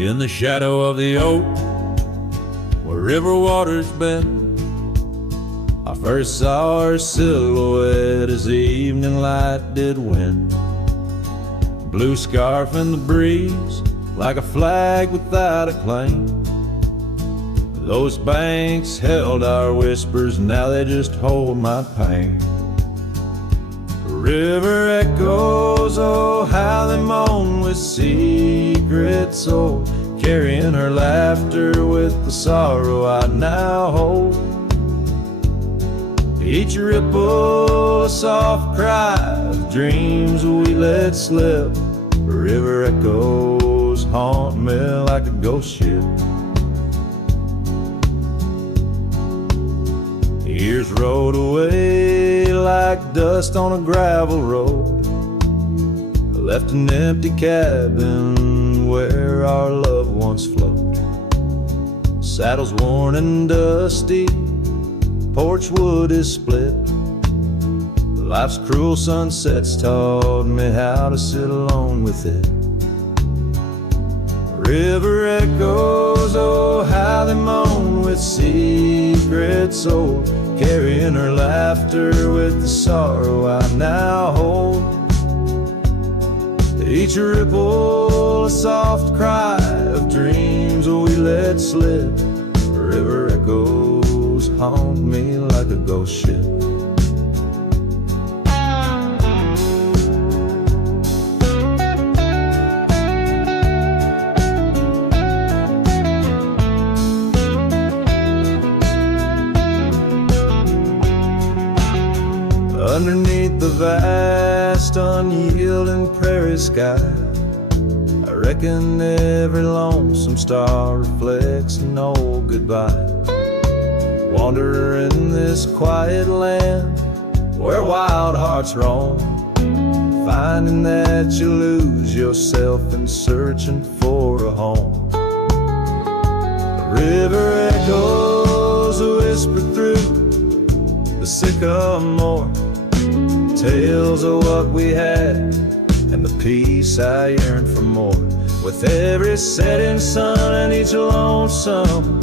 In the shadow of the oak, where river waters bend, I first saw her silhouette as the evening light did win. Blue scarf in the breeze, like a flag without a claim. Those banks held our whispers, now they just hold my pain. River echoes, oh how they moan with secrets old, carrying her laughter with the sorrow I now hold. Each ripple a soft cry of dreams we let slip. River echoes haunt me like a ghost ship. Years rolled away like dust on a gravel road. I left an empty cabin where our loved ones float. Saddles worn and dusty, porch wood is split. Life's cruel sunsets taught me how to sit alone with it. River echoes, oh how they moan with secrets old, carrying her laughter with the sorrow I now hold. Each ripple a soft cry of dreams we let slip. River echoes haunt me like a ghost ship. Underneath the vast, unyielding prairie sky, I reckon every lonesome star reflects an old goodbye. Wander in this quiet land where wild hearts roam, finding that you lose yourself in searching for a home. The river echoes whisper through the sycamore, tales of what we had and the peace I yearn for more. With every setting sun and each lonesome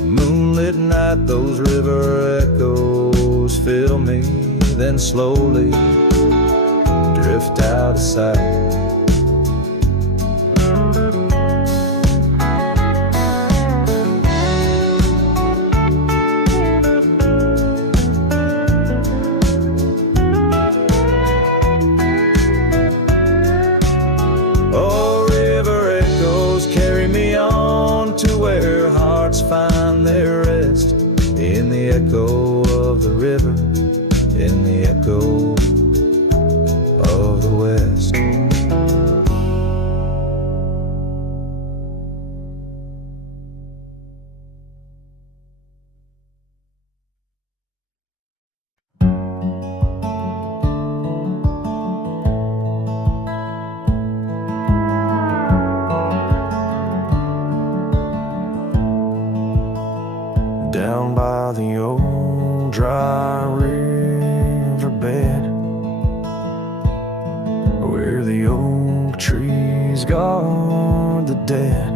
moonlit night, those river echoes fill me, then slowly drift out of sight. Find their rest in the echo of the river, in the echo of the West. Down by the old dry riverbed, where the oak trees guard the dead,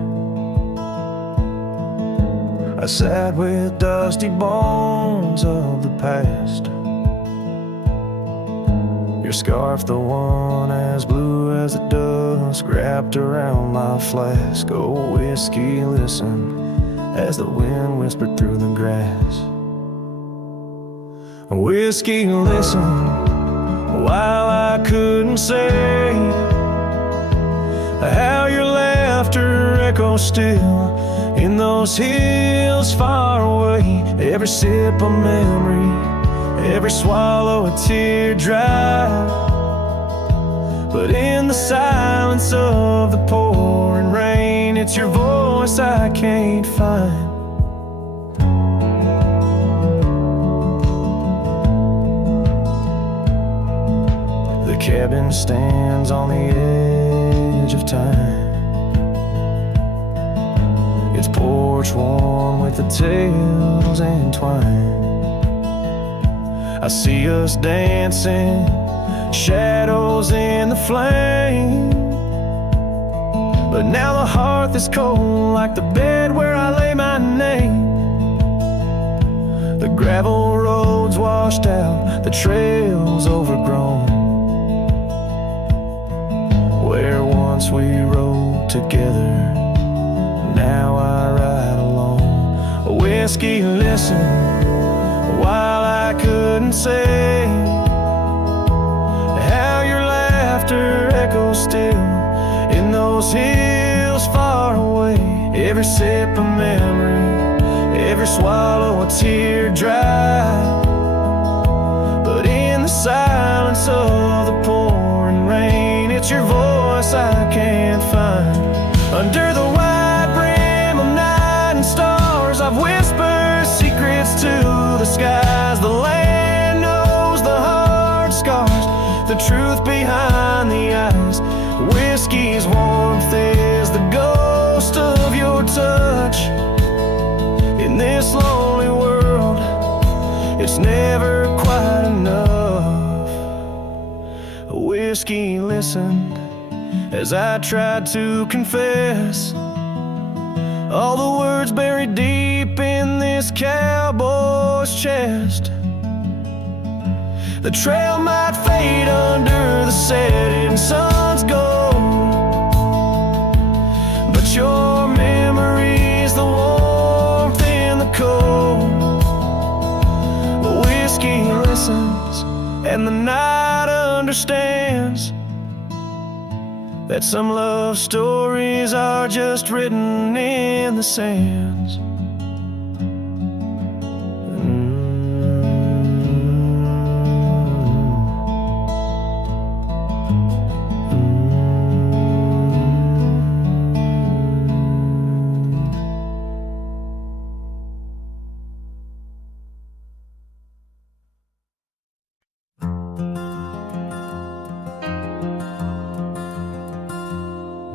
I sat with dusty bones of the past. Your scarf, the one as blue as the dusk, wrapped around my flask. Oh, whiskey, listen as the wind whispered through the grass. Whiskey, listen, while I couldn't say how your laughter echoes still in those hills far away. Every sip a memory, every swallow a teardrop, but in the silence of the pouring rain, it's your voice I can't find. The cabin stands on the edge of time, its porch warm with the tales entwined. I see us dancing, shadows in the flame, but but now the hearth is cold like the bed where I lay my name. The gravel roads washed out, the trails overgrown, where once we rode together, now I ride alone. Whiskey, listen, while I couldn't say how your laughter echoes still in those hills far away. Every sip a memory, every swallow a tear dry, but in the silence of the pouring rain, it's your voice I can't find. Under the wide brim of night and stars, I've whispered secrets to the skies. The land knows the hard scars, the truth behind the eyes. Whiskey's warmth is the ghost of your touch. In this lonely world, it's never quite enough. Whiskey listened as I tried to confess all the words buried deep in this cowboy's chest. The trail might fade under the setting sun's gold, but your memory's the warmth in the cold. The whiskey listens and the night understands that some love stories are just written in the sands.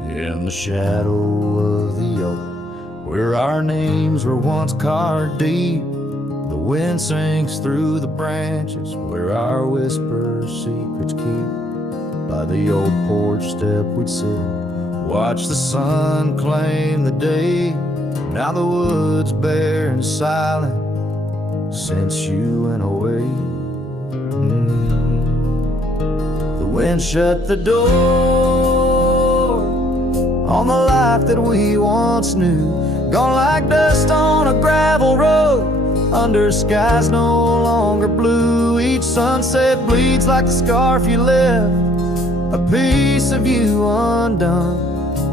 In the shadow of the oak, where our names were once carved deep, the wind sinks through the branches, where our whispers secrets keep. By the old porch step we'd sit, watch the sun claim the day. Now the wood's bare and silent since you went away. The wind shut the door on the life that we once knew, gone like dust on a gravel road, under skies no longer blue. Each sunset bleeds like the scarf you left, a piece of you undone,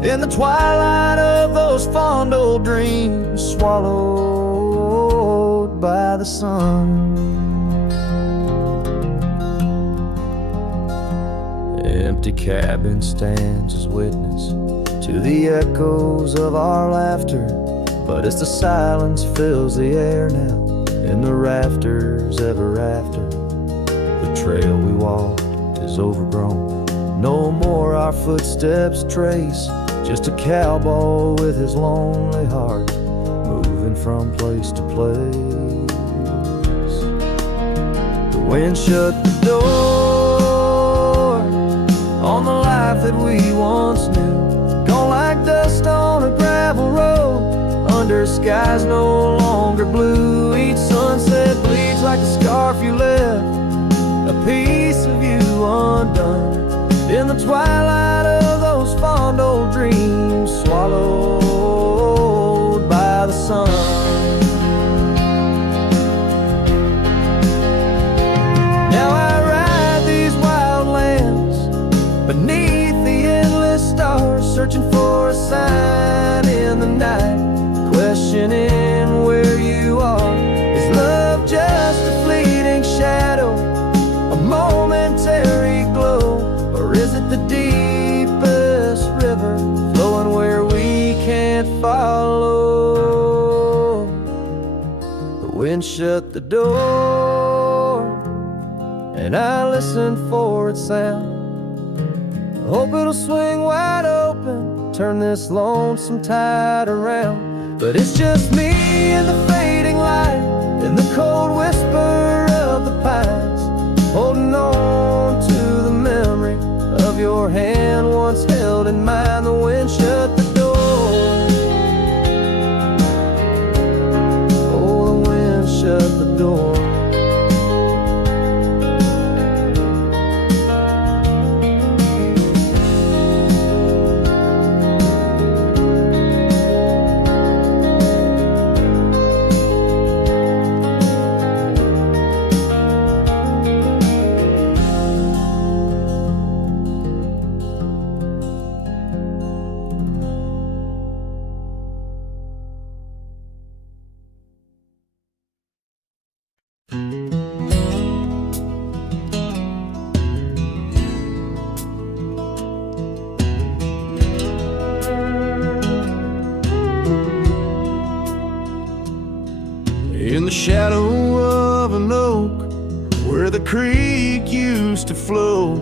in the twilight of those fond old dreams, swallowed by the sun. Empty cabin stands as witness to the echoes of our laughter, but as the silence fills the air now, in the rafters ever after, the trail we walked is overgrown. No more our footsteps trace, just a cowboy with his lonely heart, moving from place to place. The wind shut the door on the life that we once knew, gone like dust on a gravel road, under skies no longer blue. Each sunset bleeds like a scarf you left, a piece of you undone, in the twilight of those fond old dreams, swallowed by the sun. Now I ride these wild lands beneath the endless stars, searching for a sign in the night, questioning where you are. Is love just a fleeting shadow, a momentary glow, or is it the deepest river flowing where we can't follow? The wind shut the door and I listened for its sound. Hope it'll swing wide open, turn this lonesome tide around. But it's just me and the fading light, and the cold whisper of the pines, holding on to the memory of your hand once held in mine. The wind shut the door. In the shadow of an oak where the creek used to flow,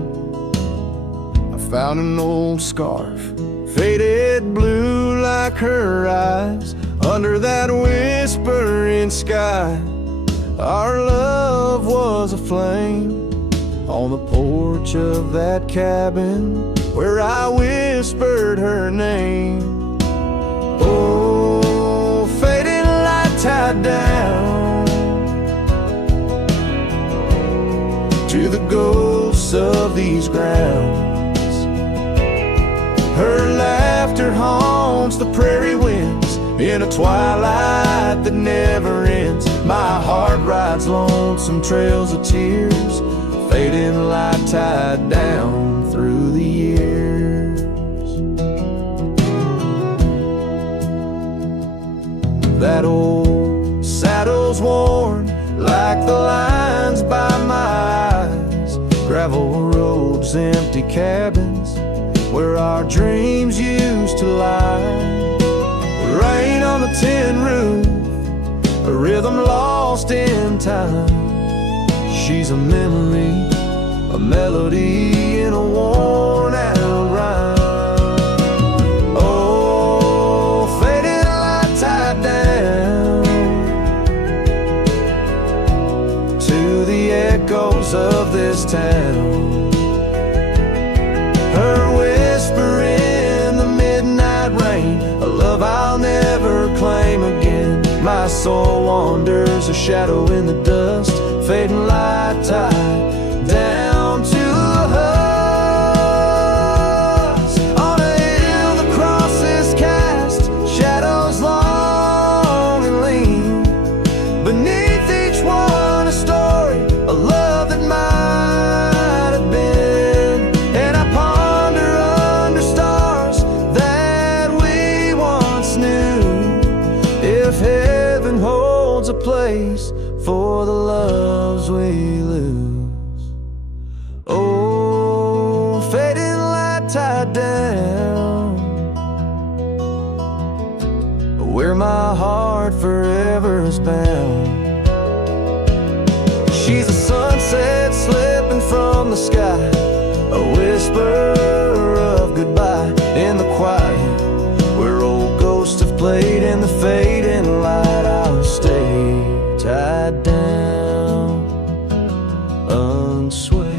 I found an old scarf, faded blue like her eyes. Under that whispering sky, our love was aflame. On the porch of that cabin where I whispered her name. Oh, fading light tied down to the ghosts of these grounds. Her laughter haunts the prairie winds in a twilight that never ends. My heart rides lonesome trails of tears, fading light tied down through the years. That old saddle's worn like the lines by my eyes. Gravel roads, empty cabins where our dreams used to lie. Rain on the tin roof, a rhythm lost in time. She's a memory, a melody in a worn out rhyme. Oh, faded light tied down to the echoes of this town. Her whisper in the midnight rain, a love I'll never claim again. My soul wanders, a shadow in the dust, fading light tied down to a husk. On a hill the cross is cast, shadows long and lean. Beneath each one a story, a love that might have been. And I ponder under stars that we once knew, if heaven holds a place for the loves we lose. Oh, fading light tied down, where my heart forever is bound. She's a sunset slipping from the sky, a whisper of goodbye in the quiet where old ghosts have played in the fading light. I'll stay tied down, unswayed.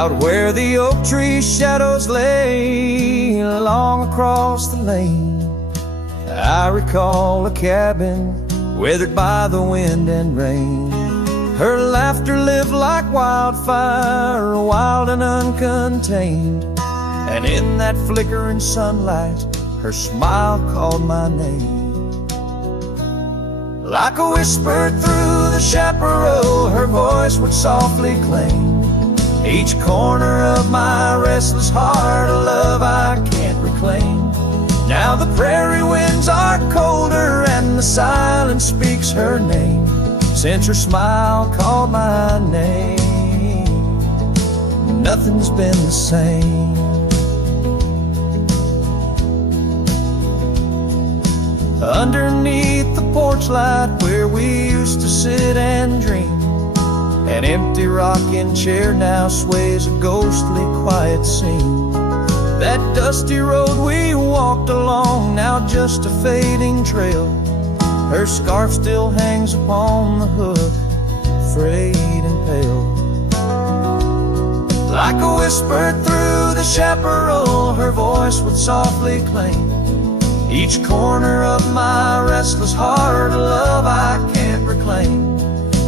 Out where the oak tree shadows lay along across the lane, I recall a cabin weathered by the wind and rain. Her laughter lived like wildfire, wild and uncontained, and in that flickering sunlight her smile called my name. Like a whisper through the chaparral, her voice would softly claim each corner of my restless heart, a love I can't reclaim. Now the prairie winds are colder and the silence speaks her name. Since her smile called my name, nothing's been the same. Underneath the porch light where we used to sit and dream, An empty rocking chair now sways a ghostly quiet scene. That dusty road we walked along, now just a fading trail. Her scarf still hangs upon the hood, frayed and pale. Like a whisper through the chaparral, her voice would softly claim each corner of my restless heart, a love I can't reclaim.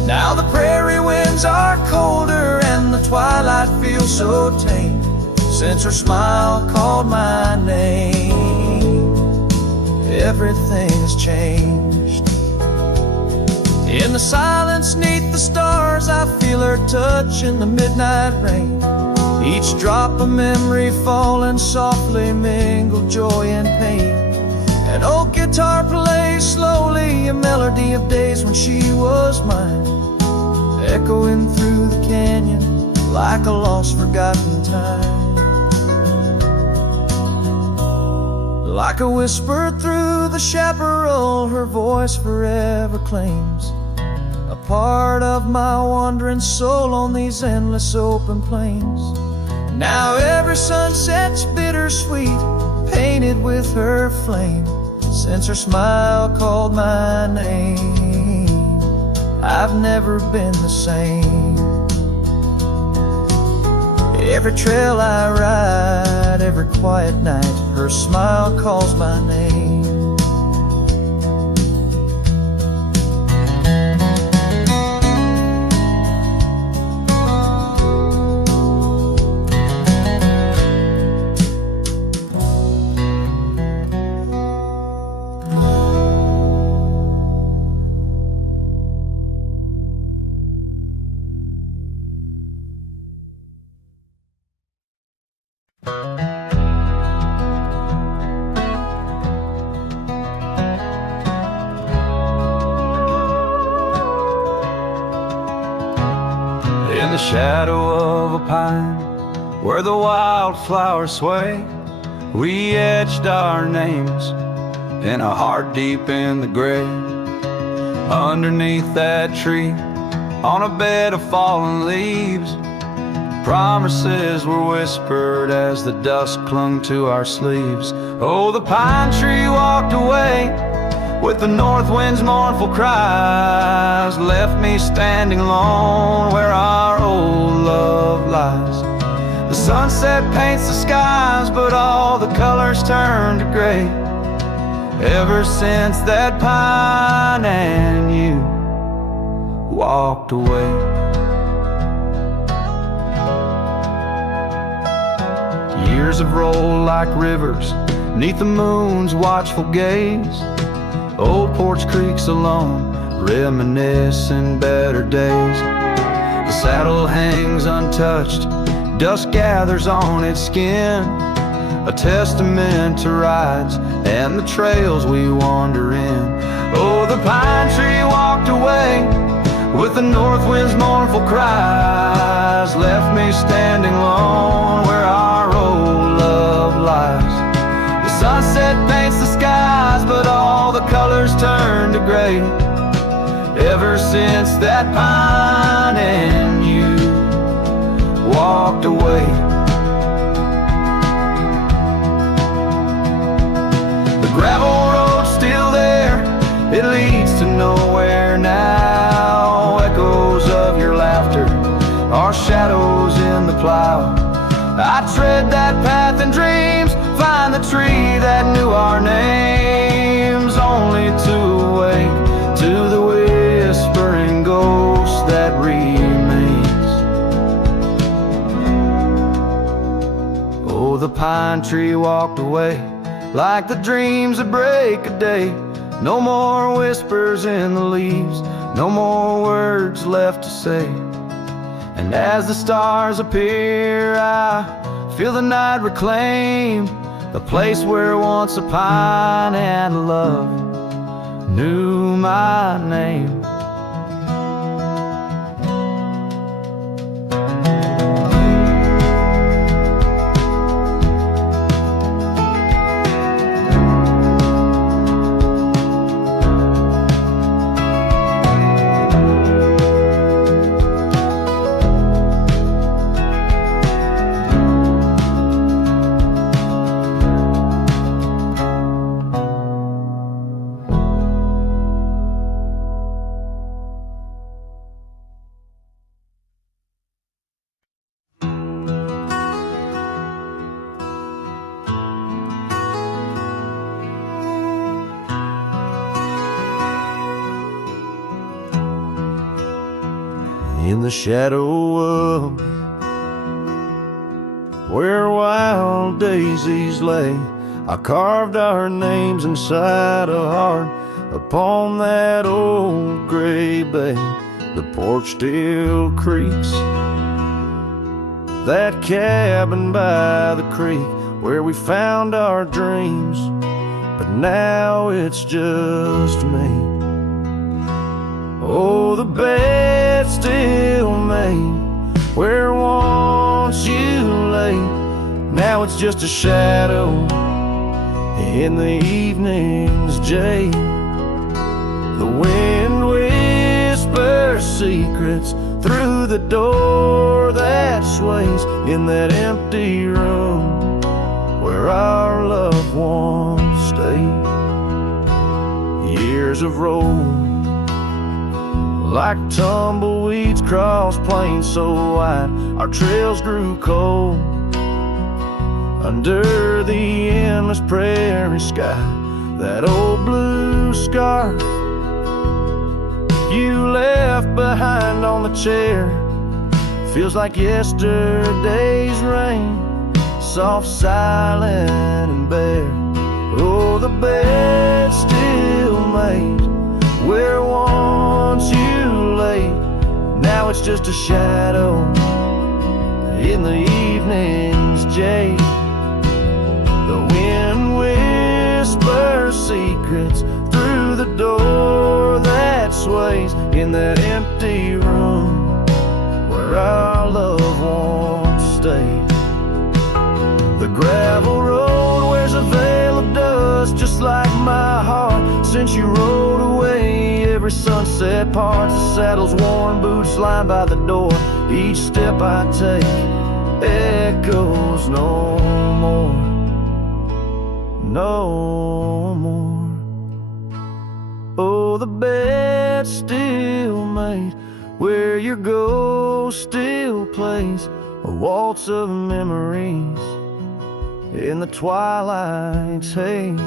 Now the prairie winds are colder and the twilight feels so tame, since her smile called my name. Everything's changed. In the silence neath the stars, I feel her touch in the midnight rain. Each drop a memory falling softly, mingled joy and pain. An old guitar plays slowly, a melody of days when she was mine, echoing through the canyon like a lost forgotten time. Like a whisper through the chaparral, her voice forever claims a part of my wandering soul on these endless open plains. Now every sunset's bittersweet, painted with her flame, since her smile called my name. I've never been the same. Every trail I ride, every quiet night, her smile calls my name. In the shadow of a pine, where the wildflowers sway, we etched our names in a heart deep in the grave. Underneath that tree, on a bed of fallen leaves, promises were whispered as the dusk clung to our sleeves. Oh, the pine tree walked away with the north wind's mournful cries, left me standing alone where our old love lies. The sunset paints the skies, but all the colors turn to gray, ever since that pine and you walked away. Years have rolled like rivers neath the moon's watchful gaze. Old porch creaks alone, reminiscing better days. The saddle hangs untouched, dust gathers on its skin, a testament to rides and the trails we wander in. Oh, the pine tree walked away with the north wind's mournful cries, left me standing alone where our old love lies. The sunset paints the skies, but all the colors turn to gray, ever since that pine and you walked away. The gravel road's still there, it leads to nowhere now. Echoes of your laughter are shadows in the plow. I tread that path in dreams, find the tree that knew our names, only to awake to the whispering ghost that remains. Oh, the pine tree walked away like the dreams that break a day. No more whispers in the leaves, no more words left to say. And as the stars appear, I feel the night reclaim the place where once a pine and love knew my name. in the shadow of where wild daisies lay. I carved our names inside a heart upon that old gray bay. The porch still creaks, that cabin by the creek where we found our dreams, but now it's just me. Oh, the bed's still made where once you lay. Now it's just a shadow in the evening's jade. The wind whispers secrets through the door that sways in that empty room where our loved ones stayed. Years have rolled like tumbleweeds cross plains so wide. Our trails grew cold under the endless prairie sky. That old blue scarf you left behind on the chair feels like yesterday's rain, soft, silent, and bare. Oh, the bed's still made where once you lay. Now it's just a shadow in the evening's jade. The wind whispers secrets through the door that sways in that empty room where our loved ones stayed. The gravel road wears a veil of dust just like my heart since you rode away. Every sunset parts, the saddle's worn, boots lined by the door. Each step I take echoes no more, no more. Oh, the bed's still made where your ghost still plays a waltz of memories in the twilight's haze.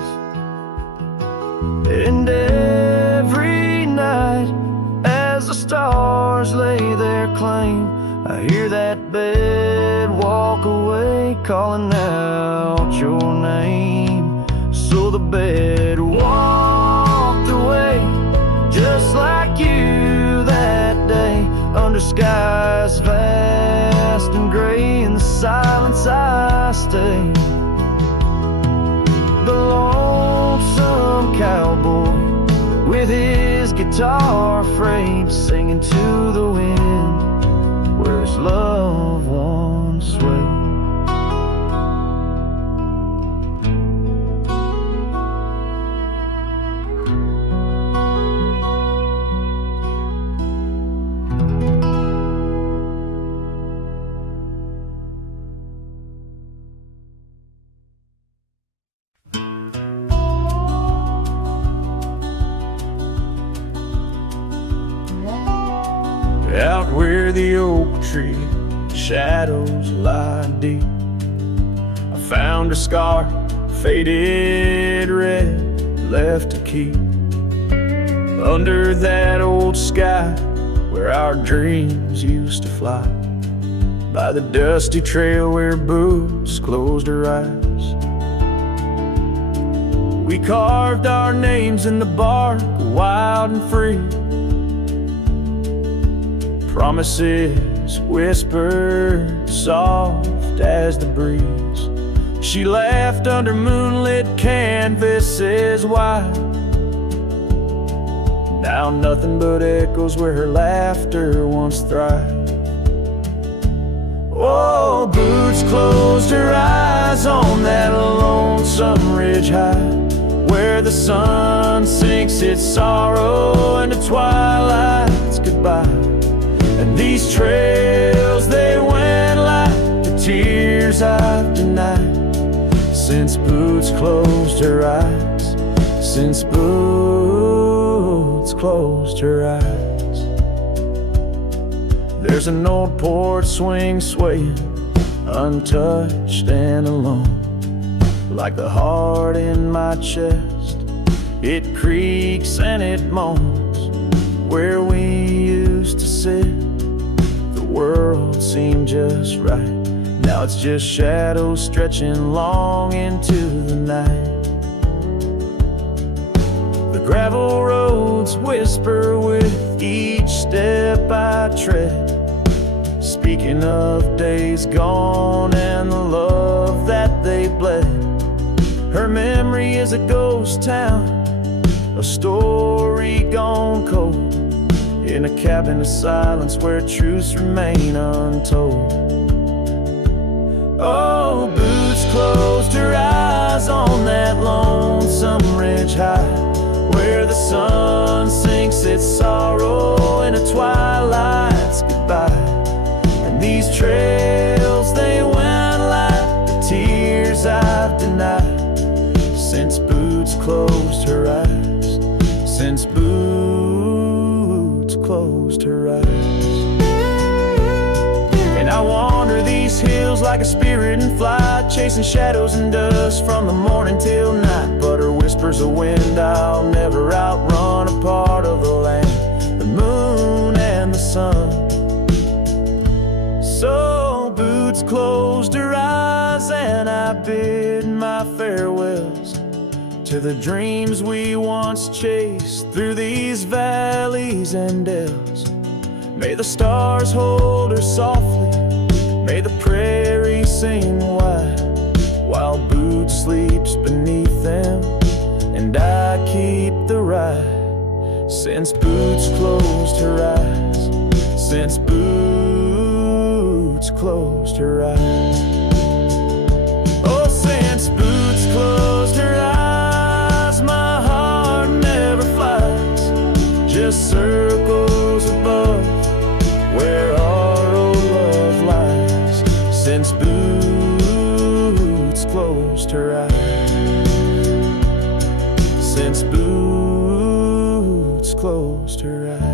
And every night as the stars lay their claim, I hear that bed walk away calling out your name. So the bed walked away just like you that day, under skies vast and gray. In the silence I stay, the lonesome cowboy with his guitar frayed, singing to the wind where his loved ones sway. Out where the oak tree shadows lie deep, I found a scar, faded red, left to keep. Under that old sky where our dreams used to fly, by the dusty trail where boots closed her eyes. We carved our names in the bark, wild and free. Promises whispered soft as the breeze. She laughed under moonlit canvases wide. Now nothing but echoes where her laughter once thrived. Oh, boots closed her eyes on that lonesome ridge high, where the sun sinks its sorrow into twilight's goodbye. And these trails, they went like the tears I've denied, since boots closed her eyes, since boots closed her eyes. There's an old porch swing swaying, untouched and alone, like the heart in my chest. It creaks and it moans where we used to sit world seemed just right. Now it's just shadows stretching long into the night. The gravel roads whisper with each step I tread, speaking of days gone and the love that they bled. Her memory is a ghost town, a story gone cold, in a cabin of silence where truths remain untold. Oh, Boots closed her eyes on that lonesome ridge high, where the sun sinks its sorrow in a twilight's goodbye. And these trails, they went like the tears I've denied, since Boots closed her eyes, since Boots closed her eyes. And I wander these hills like a spirit in flight, chasing shadows and dust from the morning till night. But her whispers of wind I'll never outrun, a part of the land, the moon and the sun. So Boots closed her eyes and I bid my farewells to the dreams we once chased through these valleys and dells. May the stars hold her softly, may the prairie sing wide, while Boots sleeps beneath them and I keep the ride. Since Boots closed her eyes, since Boots closed her eyes. Oh, since Boots closed her eyes, my heart never flies, just circles above where our old love lies. Since Boots closed her eyes, since Boots closed her eyes.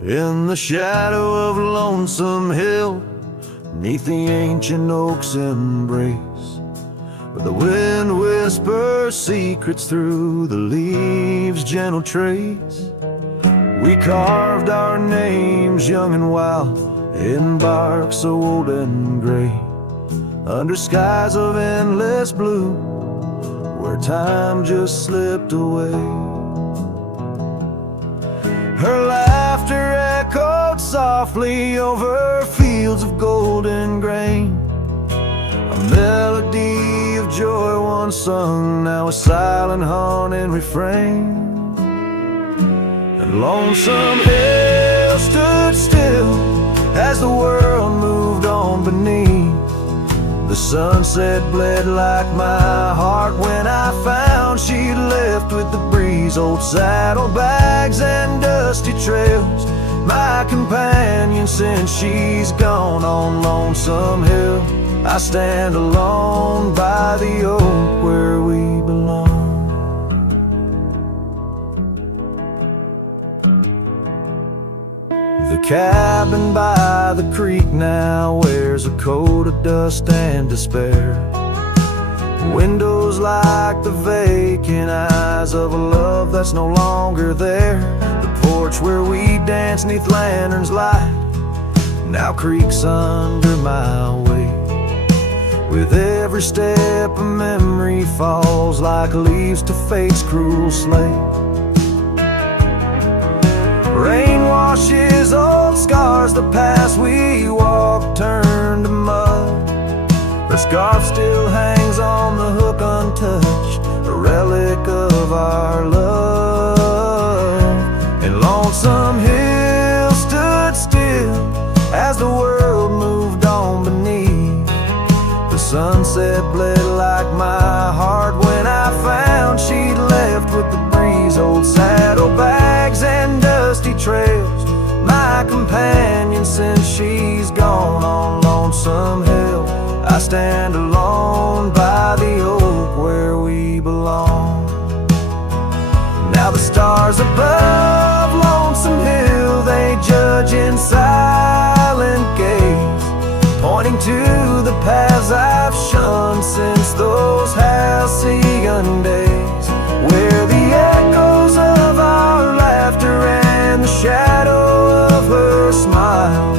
In the shadow of Lonesome Hill, neath the ancient oak's embrace, where the wind whispers secrets through the leaves' gentle trace, we carved our names young and wild in bark so old and gray, under skies of endless blue, where time just slipped away. Her laughter echoed softly over fields of golden grain, a melody of joy once sung, now a silent haunting refrain. And Lonesome Hill stood still as the world moved on beneath. The sunset bled like my heart when I found she'd left with the breeze. Old saddlebags and dusty trails, my companion since she's gone. On Lonesome Hill I stand alone by the oak where we belong. The cabin by the creek now wears a coat of dust and despair. Windows like the vacant eyes of a love that's no longer there. The porch where we dance neath lanterns light now creaks under my weight. With every step a memory falls like leaves to fate's cruel slate. Rain washes old scars, the past we walked turned to mud. The scarf still hangs on the hook untouched, a relic of our love. And Lonesome Hill stood still as the world moved on beneath. The sunset bled like my heart when I found she'd left with the breeze. Old saddlebags and dusty trails, my companion since she's gone. On Lonesome Hill I stand alone by stars above Lonesome Hill, they judge in silent gaze, pointing to the paths I've shunned since those halcyon days, where the echoes of our laughter and the shadow of her smile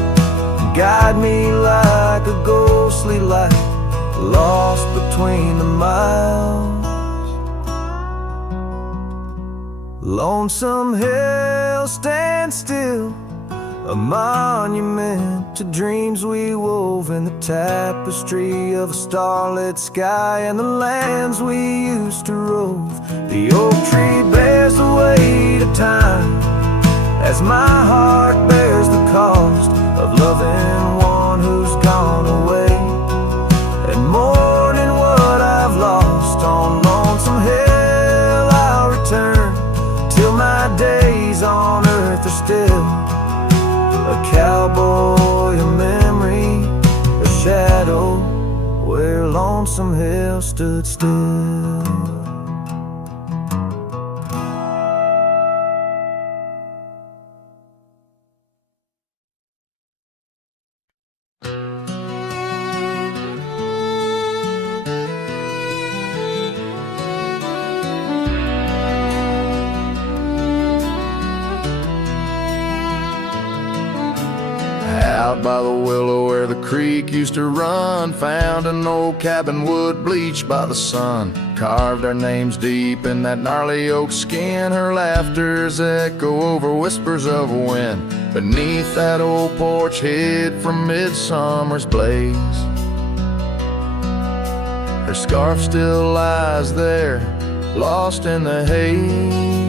guide me like a ghostly light lost between the miles. Lonesome Hill, stand still, a monument to dreams we wove in the tapestry of a starlit sky and the lands we used to rove. The oak tree bears the weight of time as my heart bears the cost of loving one who's gone away and mourning what I've lost. On Lonesome Hill I'll return till my days on earth are still a cowboy, a memory, a shadow where Lonesome Hill stood still. Out by the willow where the creek used to run, found an old cabin wood bleached by the sun. Carved our names deep in that gnarly oak skin. Her laughter's echo over whispers of wind. Beneath that old porch hid from midsummer's blaze. Her scarf still lies there, lost in the haze.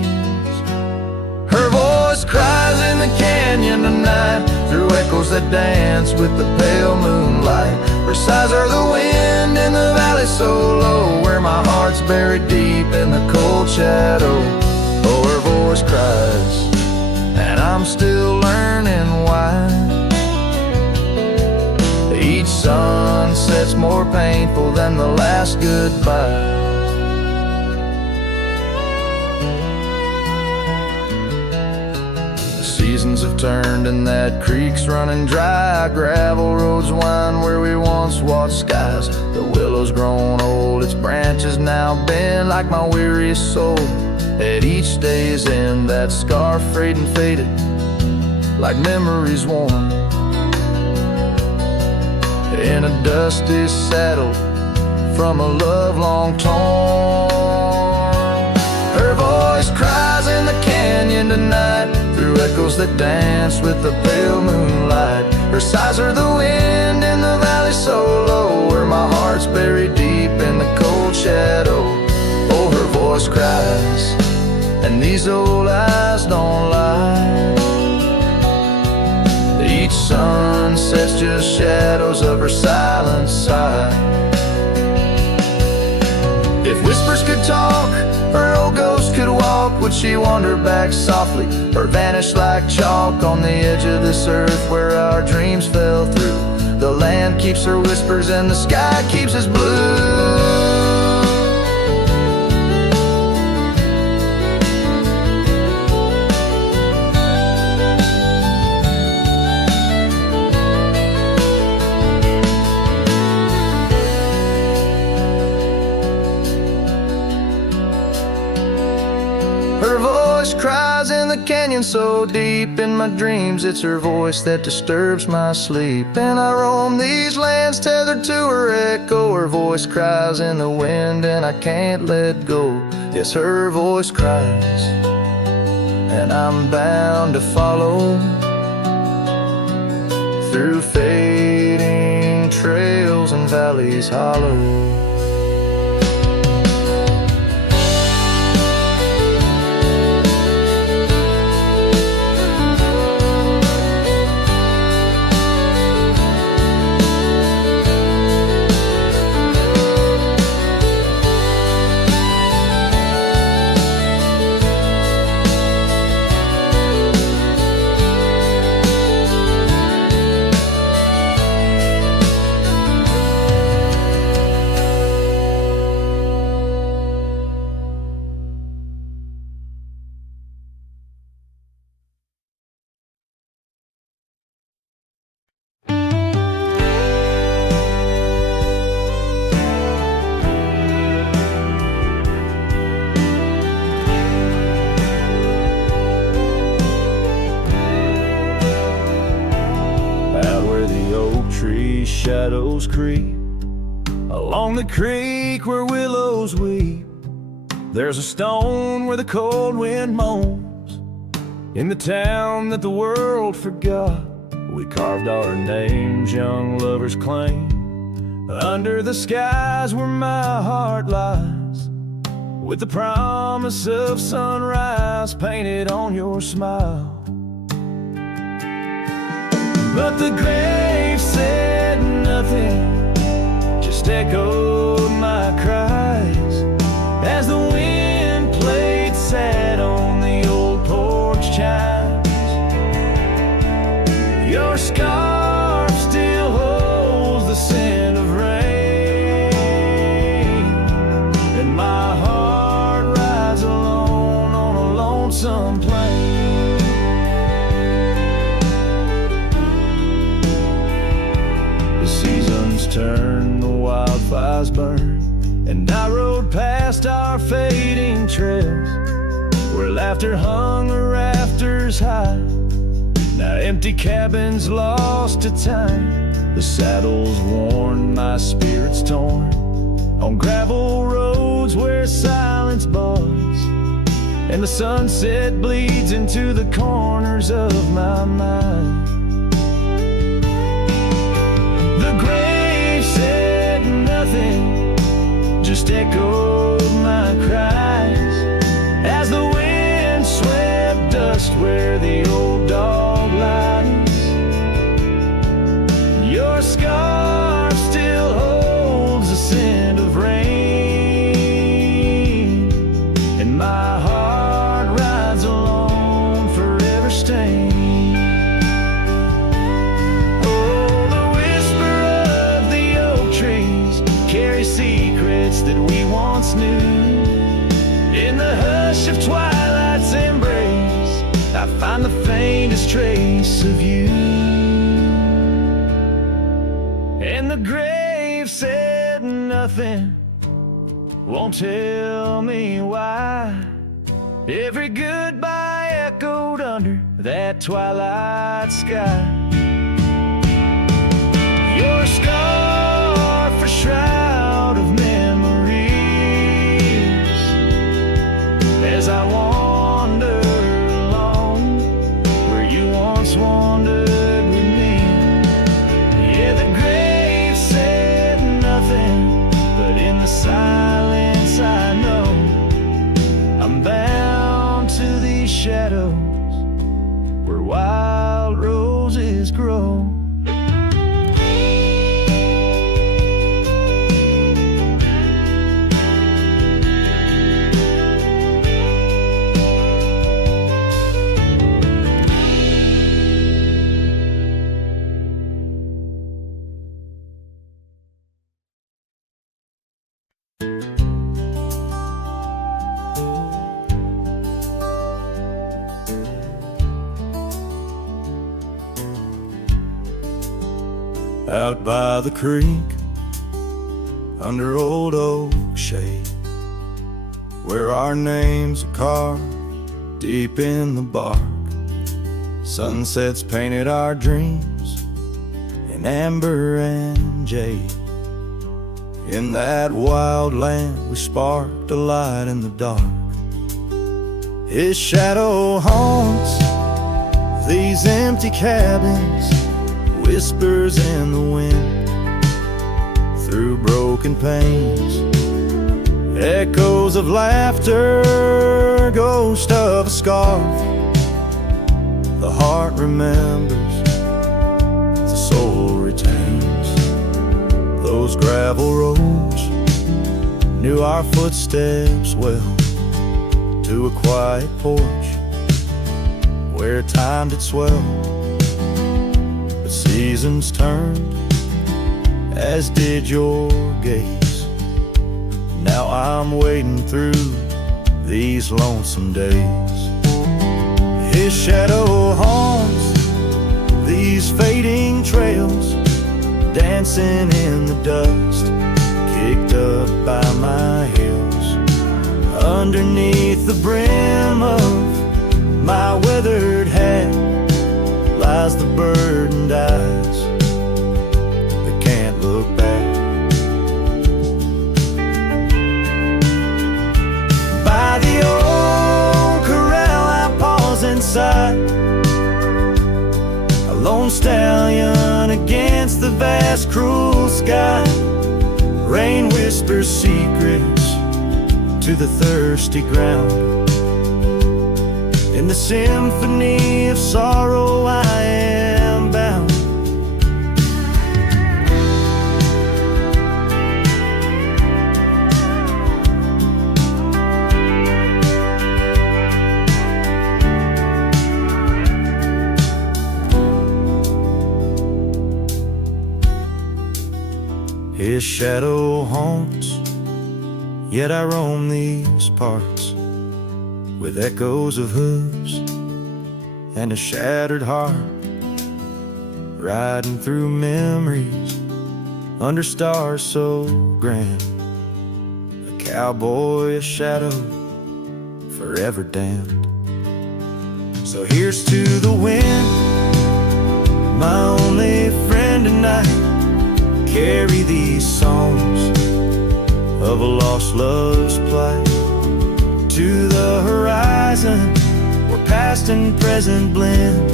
Her voice cries in the canyon tonight, through echoes that dance with the pale moonlight. Her sighs are the wind in the valley so low, where my heart's buried deep in the cold shadow. Oh, her voice cries, and I'm still learning why. Each sunset's more painful than the last goodbye. Seasons have turned and that creek's running dry. Gravel roads wind where we once watched skies. The willow's grown old, its branches now bend like my weariest soul. At each day's end, that scarf frayed and faded like memories worn. In a dusty saddle from a love long torn. Her voice cries in the canyon tonight, through echoes that dance with the pale moonlight. Her sighs are the wind in the valley so low, where my heart's buried deep in the cold shadow. Oh, her voice cries, and these old eyes don't lie. Each sunset's just shadows of her silent sigh. If whispers could talk, her old ghost could walk, would she wander back softly, or vanish like chalk on the edge of this earth where our dreams fell through? The land keeps her whispers and the sky keeps us blue. Cries in the canyon so deep in my dreams, it's her voice that disturbs my sleep. And I roam these lands tethered to her echo. Her voice cries in the wind and I can't let go. Yes, her voice cries, and I'm bound to follow through fading trails and valleys hollow. tree shadows creep along the creek where willows weep. There's a stone where the cold wind moans. In the town that the world forgot, we carved our names, young lovers claim, under the skies where my heart lies, with the promise of sunrise painted on your smile. But the grave said nothing, just echoed my cries, as the wind played sad on the old porch chimes. Your scarf still holds the scent of rain, and my heart rides alone on a lonesome plain. Turn, the wildfires burn, and I rode past our fading trails, where laughter hung the rafters high. Now empty cabins lost to time, the saddles worn, my spirits torn, on gravel roads where silence buds, and the sunset bleeds into the corners of my mind. The grave said nothing, just echoed my cries, as the wind swept dust where the old dog lies. Your scarf still holds the scent of rain, and my heart rides alone, forever stained. Secrets that we once knew, in the hush of twilight's embrace, I find the faintest trace of you. And the grave said nothing, won't tell me why. Every goodbye echoed under that twilight sky. Your scarf, a shroud of memories, as I wander along where you once wandered with me. Yeah, the grave said nothing, but in the silence I know I'm bound to these shadows where wild roses grow. Out by the creek, under old oak shade, where our names are carved deep in the bark. Sunsets painted our dreams in amber and jade. In that wild land we sparked a light in the dark. His shadow haunts these empty cabins, whispers in the wind, through broken panes, echoes of laughter, ghost of a scarf. The heart remembers, the soul retains. Those gravel roads knew our footsteps well, to a quiet porch where time did swell. Seasons turned, as did your gaze. Now I'm wading through these lonesome days. His shadow haunts these fading trails, dancing in the dust, kicked up by my heels. Underneath the brim of my weathered hat lies the burdened eyes lone stallion against the vast cruel sky. Rain whispers secrets to the thirsty ground. In the symphony of sorrow I am bound. His shadow haunts, yet I roam these parts with echoes of hooves and a shattered heart, riding through memories under stars so grand. A cowboy, a shadow, forever damned. So here's to the wind, my only friend tonight. Carry these songs of a lost love's plight to the horizon where past and present blend.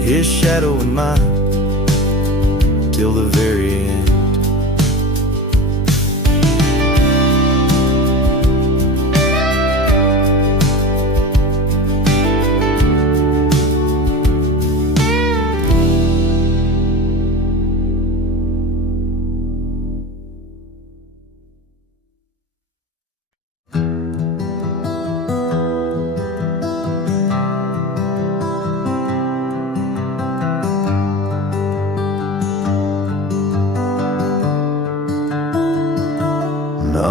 His shadow and mine till the very end.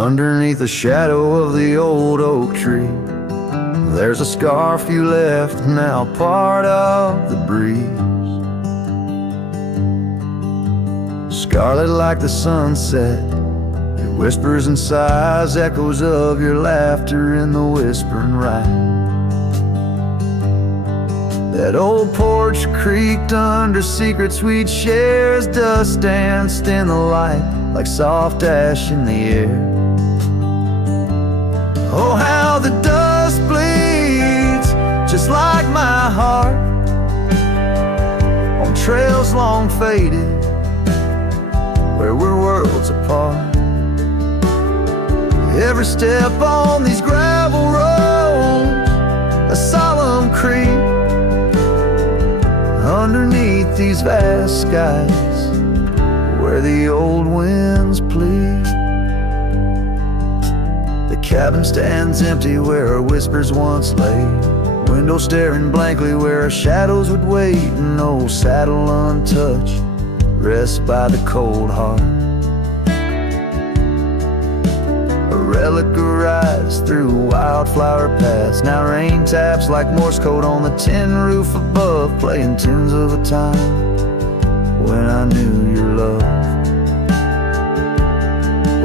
Underneath the shadow of the old oak tree, there's a scarf you left, now part of the breeze. Scarlet like the sunset, it whispers and sighs, echoes of your laughter in the whispering ride. That old porch creaked under secrets we'd share as dust danced in the light like soft ash in the air. Oh, how the dust bleeds, just like my heart, on trails long faded, where we're worlds apart. Every step on these gravel roads, a solemn creep, underneath these vast skies, where the old winds plead. The cabin stands empty where our whispers once lay, window staring blankly where our shadows would wait. An old saddle untouched rests by the cold heart, a relic arise through wildflower paths. Now rain taps like Morse code on the tin roof above, playing tunes of a time when I knew your love.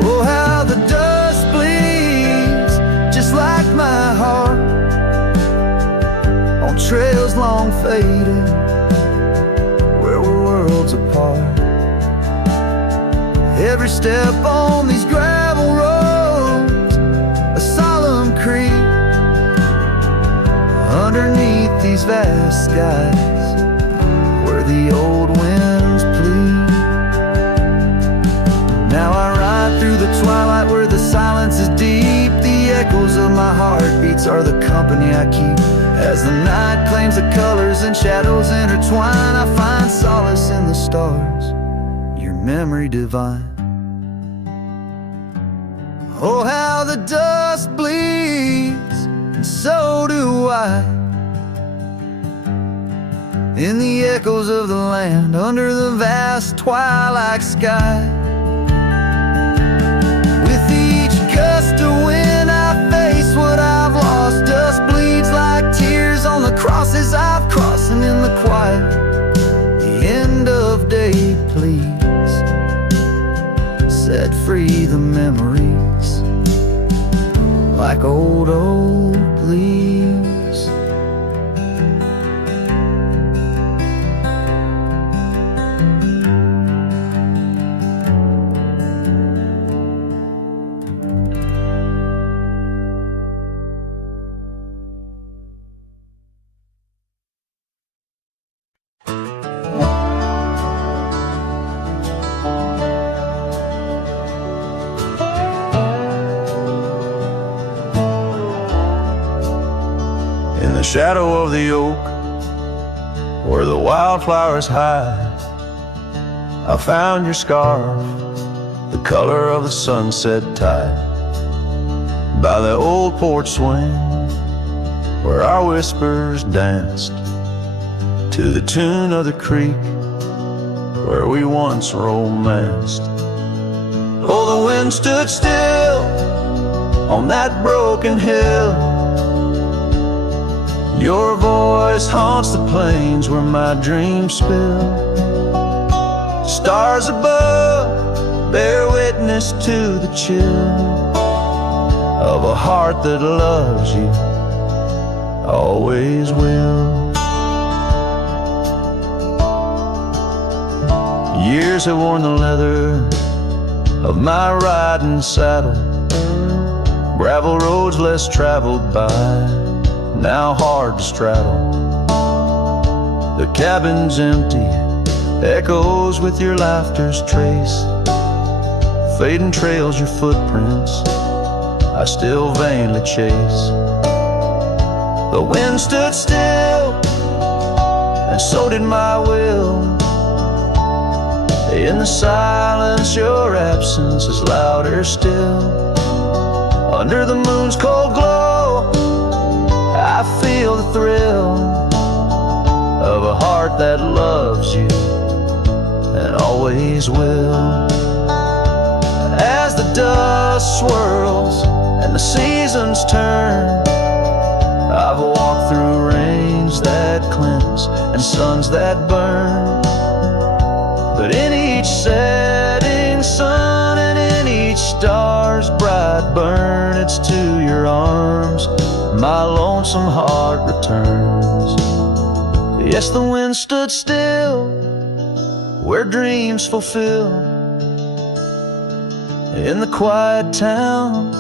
Oh, how the dust bleeds, just like my heart, on trails long faded, where we're worlds apart. Every step on these gravel roads, a solemn creep, underneath these vast skies, where the old winds plead. Now I ride through the twilight where the silence is deep. The echoes of my heartbeats are the company I keep. As the night claims the colors and shadows intertwine, I find solace in the stars, your memory divine. Oh, how the dust bleeds, and so do I, in the echoes of the land, under the vast twilight sky. With each gust of wind I face what I've lost. Dust bleeds like tears on the crosses I've crossed. And in the quiet, the end of day, please set free the memories like old leaves. shadow of the oak, where the wildflowers hide, I found your scarf, the color of the sunset tide, by the old porch swing, where our whispers danced, to the tune of the creek, where we once romanced. Oh, the wind stood still on that broken hill. Your voice haunts the plains where my dreams spill. Stars above bear witness to the chill of a heart that loves you, always will. Years have worn the leather of my riding saddle, gravel roads less traveled by, now hard to straddle. The cabin's empty, echoes with your laughter's trace, fading trails your footprints I still vainly chase. The wind stood still, and so did my will. In the silence, your absence is louder still. Under the moon's cold glow, I feel the thrill of a heart that loves you and always will. As the dust swirls and the seasons turn, I've walked through rains that cleanse and suns that burn. But in each setting sun and in each star's bright burn, it's to your arms my lonesome heart returns. Yes, the wind stood still where dreams fulfill, in the quiet town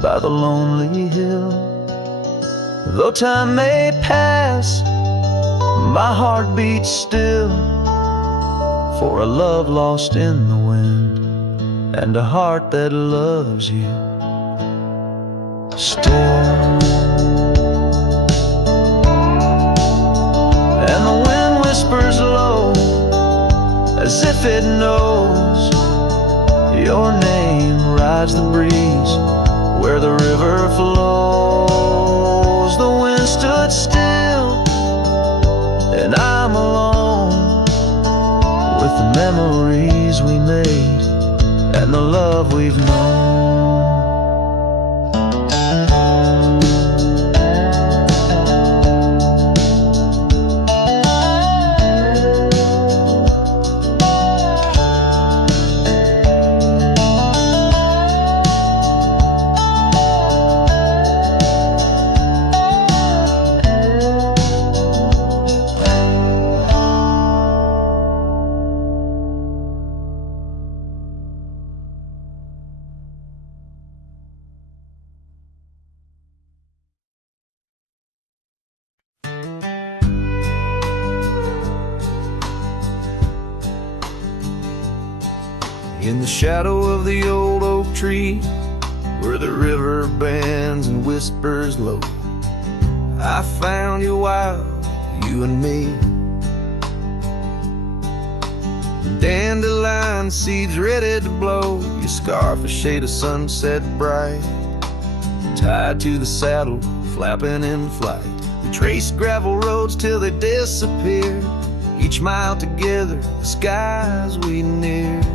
by the lonely hill. Though time may pass, my heart beats still, for a love lost in the wind and a heart that loves you still. And the wind whispers low as if it knows your name rides the breeze where the river flows. The wind stood still and I'm alone with the memories we made and the love we've known. In the shadow of the old oak tree, where the river bends and whispers low, I found you wild, you and me. Dandelion seeds ready to blow, your scarf a shade of sunset bright, tied to the saddle, flapping in flight. We traced gravel roads till they disappeared, each mile together, the skies we neared.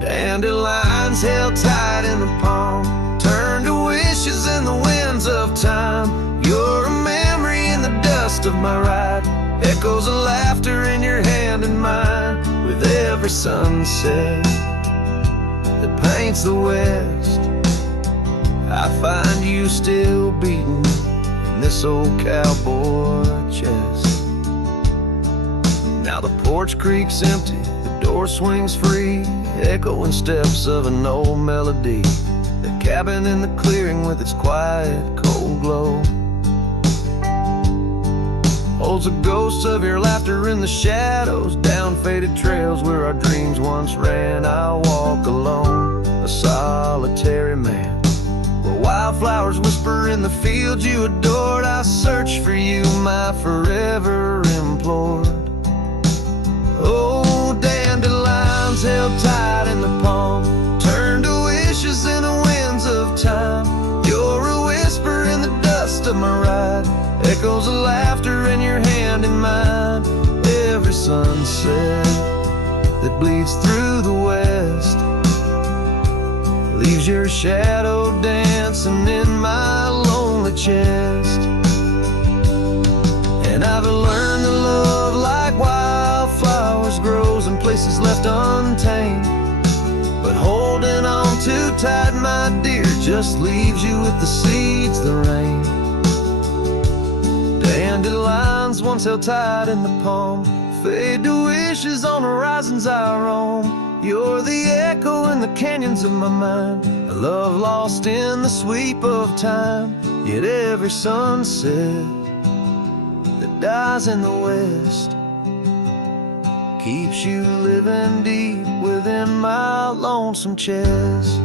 Dandelions held tight in the palm, turned to wishes in the winds of time. You're a memory in the dust of my ride, echoes of laughter in your hand and mine. With every sunset that paints the west, I find you still beating in this old cowboy chest. Now the porch creak's empty, the door swings free, echoing steps of an old melody. The cabin in the clearing with its quiet, cold glow holds a ghost of your laughter in the shadows, down faded trails where our dreams once ran. I'll walk alone, a solitary man, Where wildflowers whisper in the fields you adored, I search for you, my forever implored. Oh, dandelions held tight in the palm, turn to wishes in the winds of time. You're a whisper in the dust of my ride, echoes of laughter in your hand in mine. Every sunset that bleeds through the west leaves your shadow dancing in my lonely chest. And I've learned to love like wildflowers grows in places left untamed, but holding on too tight, my dear, just leaves you with the seeds that rain. Dandelions once held tight in the palm fade to wishes on horizons I roam. You're the echo in the canyons of my mind, a love lost in the sweep of time. Yet every sunset that dies in the west keeps you living deep within my lonesome chest.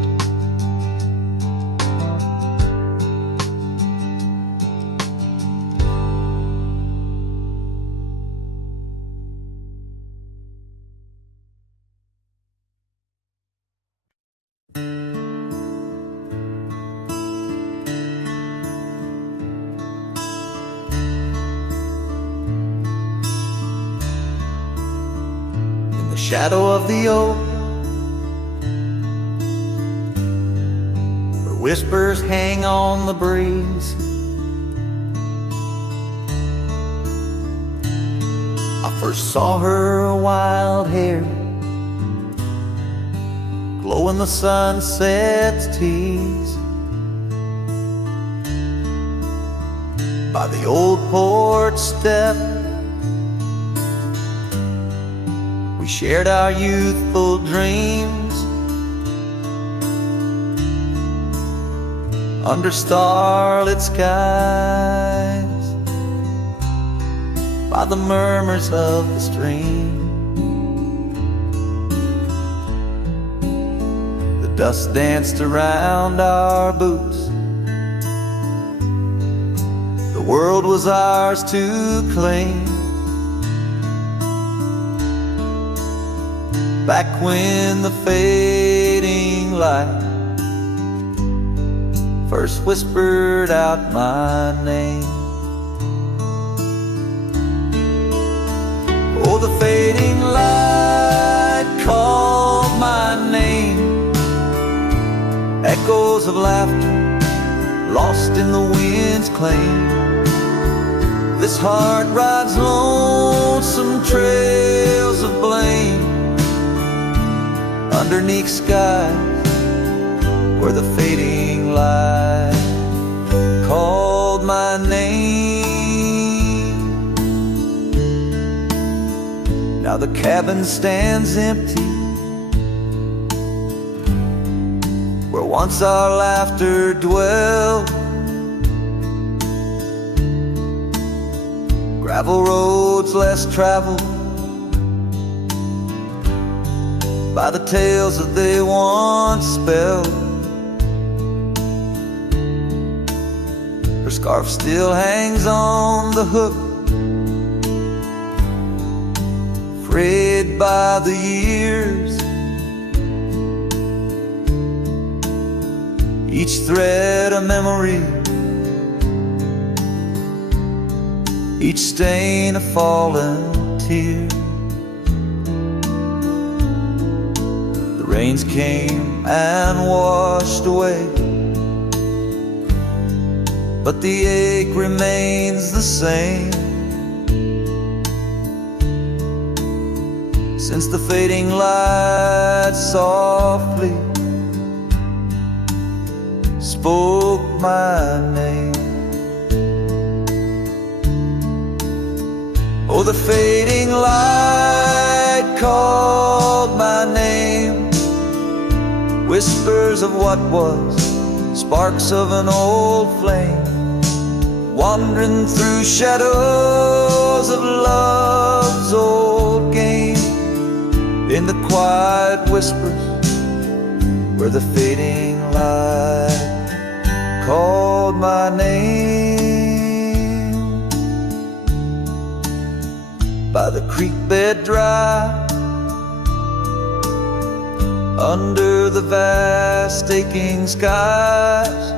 Shadow of the oak, where whispers hang on the breeze, I first saw her wild hair glow in the sunset's tease. By the old porch step we shared our youthful dreams, under starlit skies, by the murmurs of the stream. The dust danced around our boots, the world was ours to claim. Back when the fading light first whispered out my name. Oh, the fading light called my name, echoes of laughter lost in the wind's claim. This heart rides lonesome trails of blame underneath skies where the fading light called my name. Now the cabin stands empty, where once our laughter dwelled. Gravel roads less traveled by the tales that they once spelled. Her scarf still hangs on the hook, frayed by the years. Each thread a memory, each stain a fallen tear. Rains came and washed away, but the ache remains the same. Since the fading light softly spoke my name. Oh, the fading light called my name, whispers of what was, sparks of an old flame, wandering through shadows of love's old game, in the quiet whispers where the fading light called my name. By the creek bed dry, under the vast aching skies,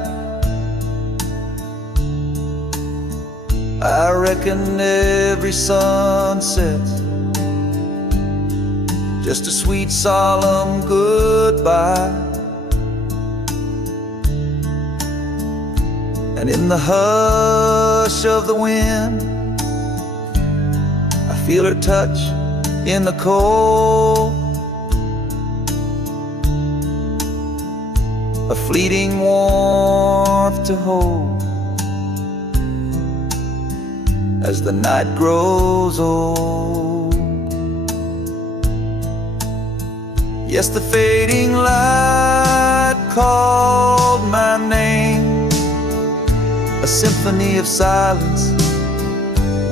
I reckon every sunset's just a sweet solemn goodbye. And in the hush of the wind, I feel her touch in the cold, a fleeting warmth to hold as the night grows old. Yes, the fading light called my name, a symphony of silence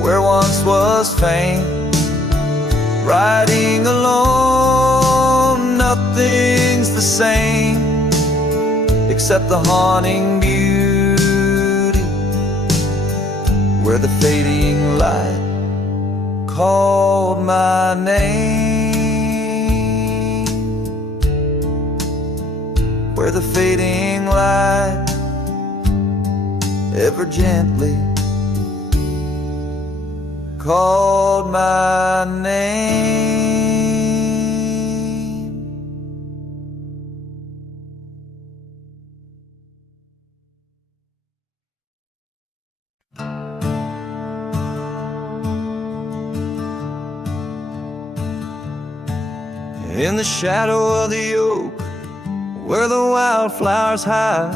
where once was fame. Riding alone, nothing's the same except the haunting beauty where the fading light called my name, where the fading light ever gently called my name. In the shadow of the oak, where the wildflowers hide,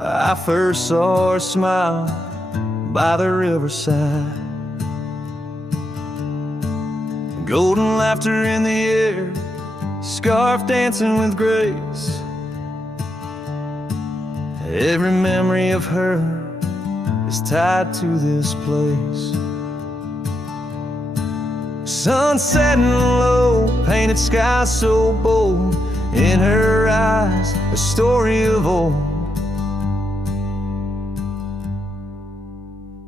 I first saw her smile by the riverside. Golden laughter in the air, scarf dancing with grace. Every memory of her is tied to this place. Sun setting low, painted sky so bold, in her eyes a story of old.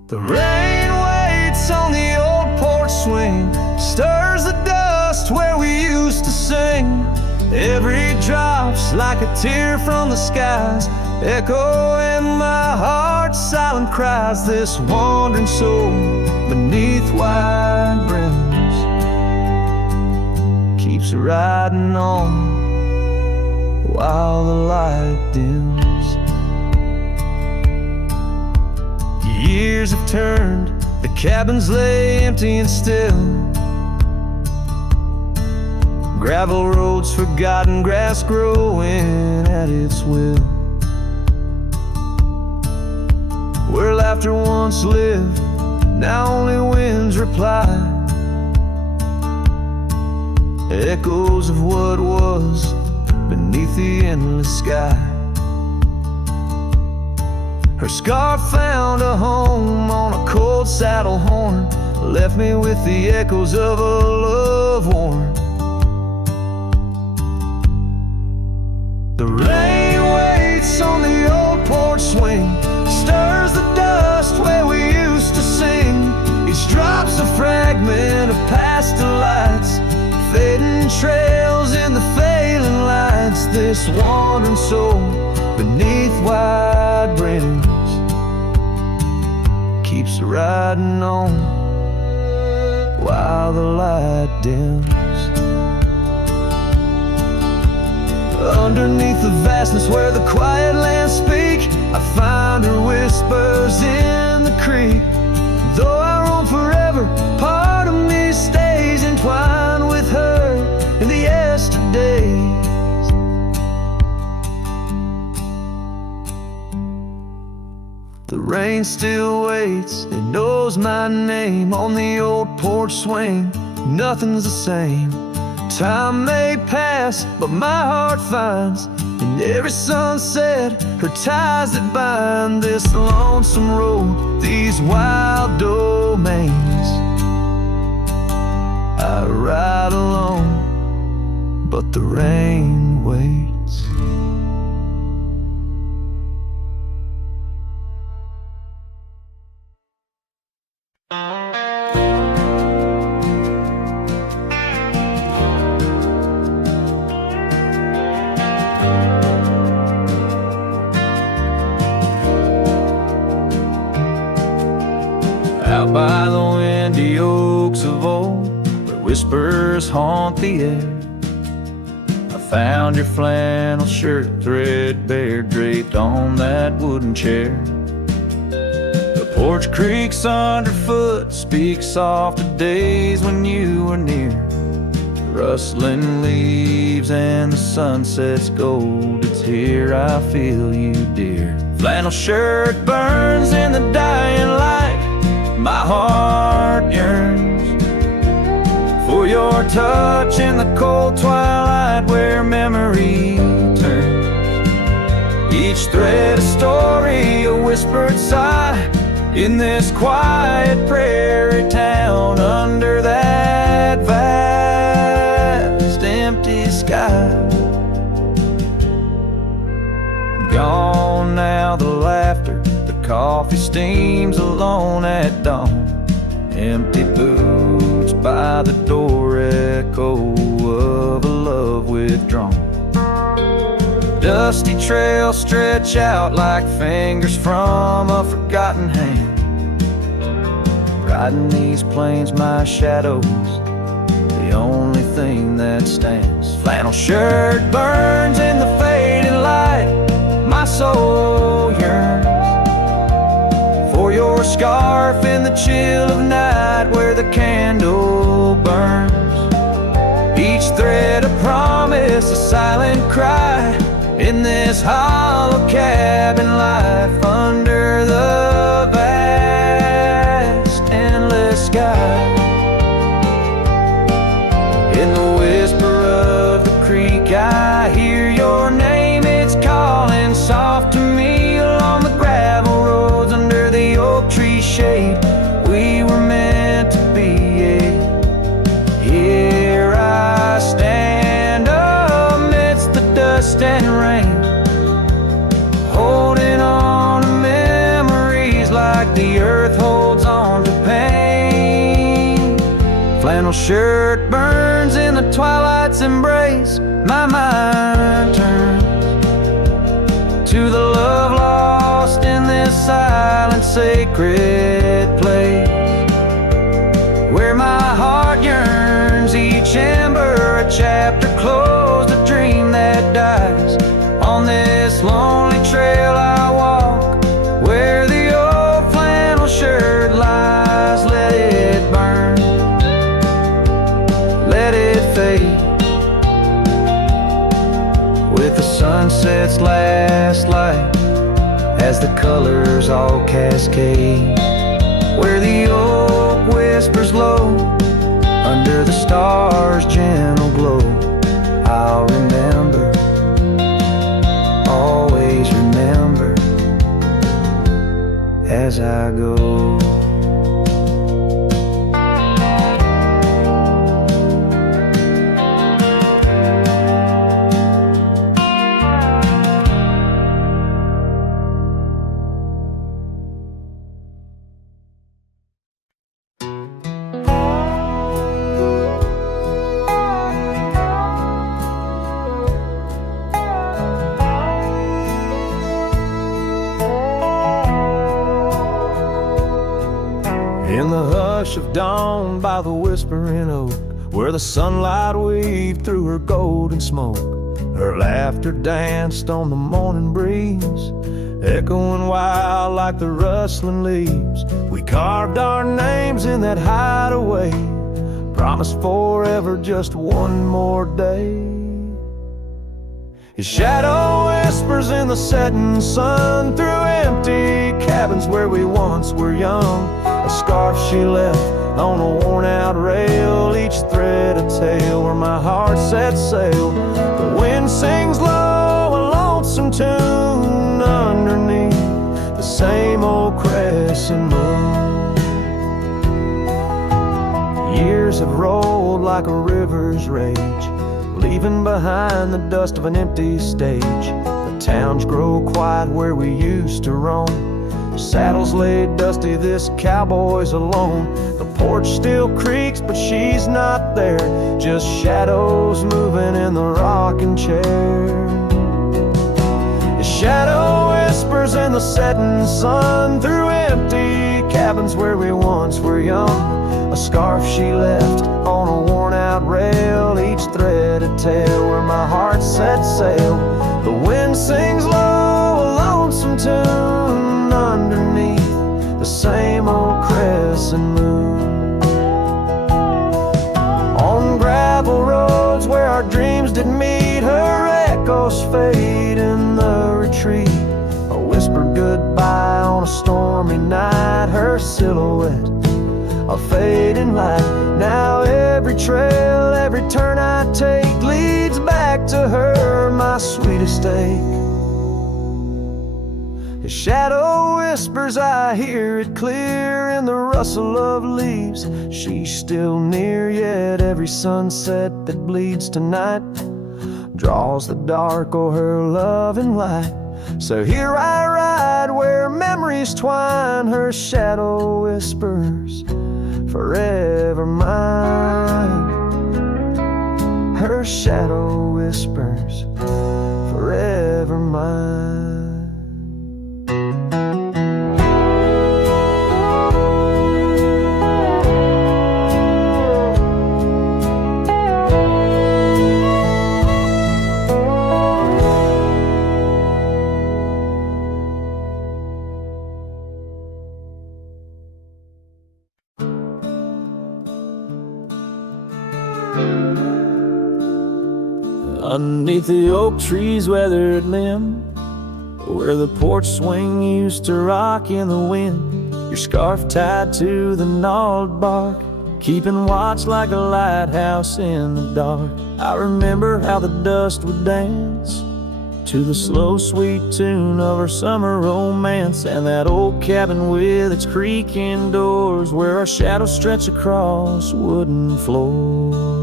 The rain waits on the old porch swing, stirs the dust where we used to sing. Every drop's like a tear from the skies, echo in my heart's silent cries. This wandering soul beneath wide brims keeps riding on while the light dims. Years have turned, the cabins lay empty and still. Gravel roads forgotten, grass growing at its will. Where laughter once lived, now only winds reply. Echoes of what was beneath the endless sky. Her scarf found a home on a cold saddle horn, left me with the echoes of a love worn. The rain waits on the old porch swing, stirs the dust where we used to sing. Each drop's a fragment of past delights, fading trails in the failing lights. This wandering soul beneath wide brims keeps riding on while the light dims. Underneath the vastness where the quiet lands speak, I find her whispers in the creek. Though I roam forever, part of me stays entwined with her in the yesterdays. The rain still waits, it knows my name on the old porch swing. Nothing's the same. Time may pass, but my heart finds in every sunset her ties that bind this lonesome road, these wild domains. I ride alone, but the rain waits. Out by the windy oaks of old, where whispers haunt the air, I found your flannel shirt threadbare draped on that wooden chair. The porch creaks underfoot, speaks soft of days when you were near. The rustling leaves and the sunset's gold, it's here I feel you, dear. Flannel shirt burns in the dying light, my heart yearns for your touch in the cold twilight where memory turns. Each thread a story, a whispered sigh, in this quiet prairie town under that vast empty sky. Gone now the laughter, coffee steams alone at dawn. Empty boots by the door, echo of a love withdrawn. Dusty trails stretch out like fingers from a forgotten hand. Riding these plains, my shadow's the only thing that stands. Flannel shirt burns in the fading light, my soul yearns for your scarf in the chill of night where the candle burns. Each thread a promise, a silent cry, in this hollow cabin life under the vast endless sky. In the whisper of the creek I hear your name, it's calling soft to me along the gravel roads under the oak tree shade. We were meant to be. Here I stand amidst the dust and rain, holding on to memories like the earth holds on to pain. Flannel shirt burns in the twilight's embrace, my mind turns to the love lost in this silent sacred place, where my heart yearns, each ember a chapter closed, a dream that dies. On this lonely trail I walk, where the old flannel shirt lies. Let it burn, let it fade, with the sunset's last light as the colors all cascade, where the oak whispers low under the stars' gentle glow. I'll remember, always remember, as I go. In the hush of dawn by the whispering oak, where the sunlight weaved through her golden smoke, her laughter danced on the morning breeze, echoing wild like the rustling leaves. We carved our names in that hideaway, promised forever just one more day. His shadow whispers in the setting sun through empty cabins where we once were young. A scarf she left on a worn-out rail, each thread a tale where my heart set sail. The wind sings low, a lonesome tune underneath the same old crescent moon. Years have rolled like a river's rage, leaving behind the dust of an empty stage. The towns grow quiet where we used to roam, Saddles laid dusty, this cowboy's alone. The porch still creaks, but she's not there. Just shadows moving in the rocking chair. His shadow whispers in the setting sun through empty cabins where we once were young. A scarf she left on a worn-out rail, each thread a tale where my heart set sail. The wind sings low, a lonesome tune underneath the same old crescent moon. On gravel roads where our dreams did meet, her echoes fade in the retreat. A whispered goodbye on a stormy night, her silhouette a fading light. Now every trail, every turn I take leads back to her, my sweetest ache. His shadow whispers, I hear it clear in the rustle of leaves. She's still near, yet every sunset that bleeds tonight draws the dark o'er her loving light. So here I ride where memories twine, her shadow whispers, forever mine. Her shadow whispers, forever mine. Underneath the oak tree's weathered limb, where the porch swing used to rock in the wind, your scarf tied to the gnarled bark, keeping watch like a lighthouse in the dark. I remember how the dust would dance to the slow sweet tune of our summer romance, and that old cabin with its creaking doors where our shadows stretch across wooden floors.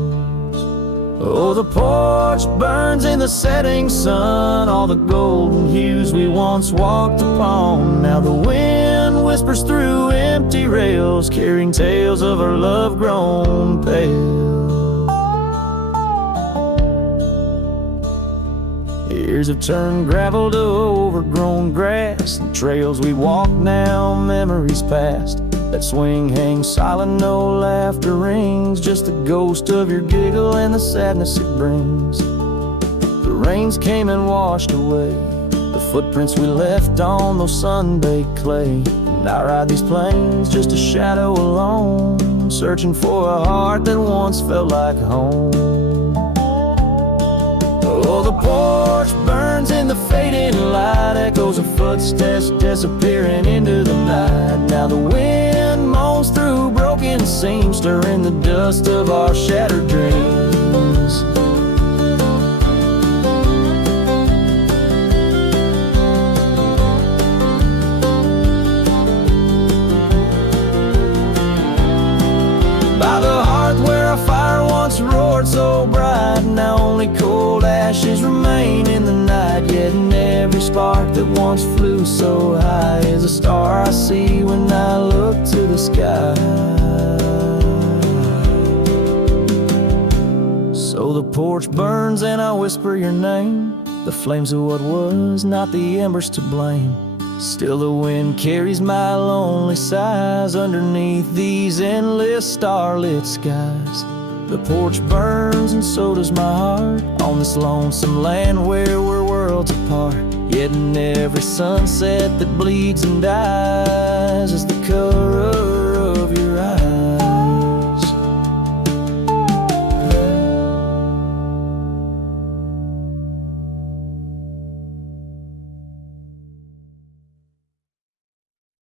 Oh, the porch burns in the setting sun, all the golden hues we once walked upon. Now the wind whispers through empty rails, carrying tales of our love grown pale. Years have turned gravel to overgrown grass, and trails we walk now, memories past. That swing hangs silent, no laughter rings, just the ghost of your giggle and the sadness it brings. The rains came and washed away the footprints we left on those sun-baked clay. And I ride these plains just a shadow alone, searching for a heart that once felt like home. Oh, the porch burns in the fading light, echoes of footsteps disappearing into the night. Now the wind moans through broken seams, stirring the dust of our shattered dreams. By the hearth where a fire once roared so bright, now only cold ashes remain in the night. Yet in every spark that once flew so high is a star I see when I look to the sky. So the porch burns and I whisper your name, the flames of what was, not the embers to blame. Still the wind carries my lonely sighs underneath these endless starlit skies. The porch burns and so does my heart on this lonesome land where we're worlds apart. Yet in every sunset that bleeds and dies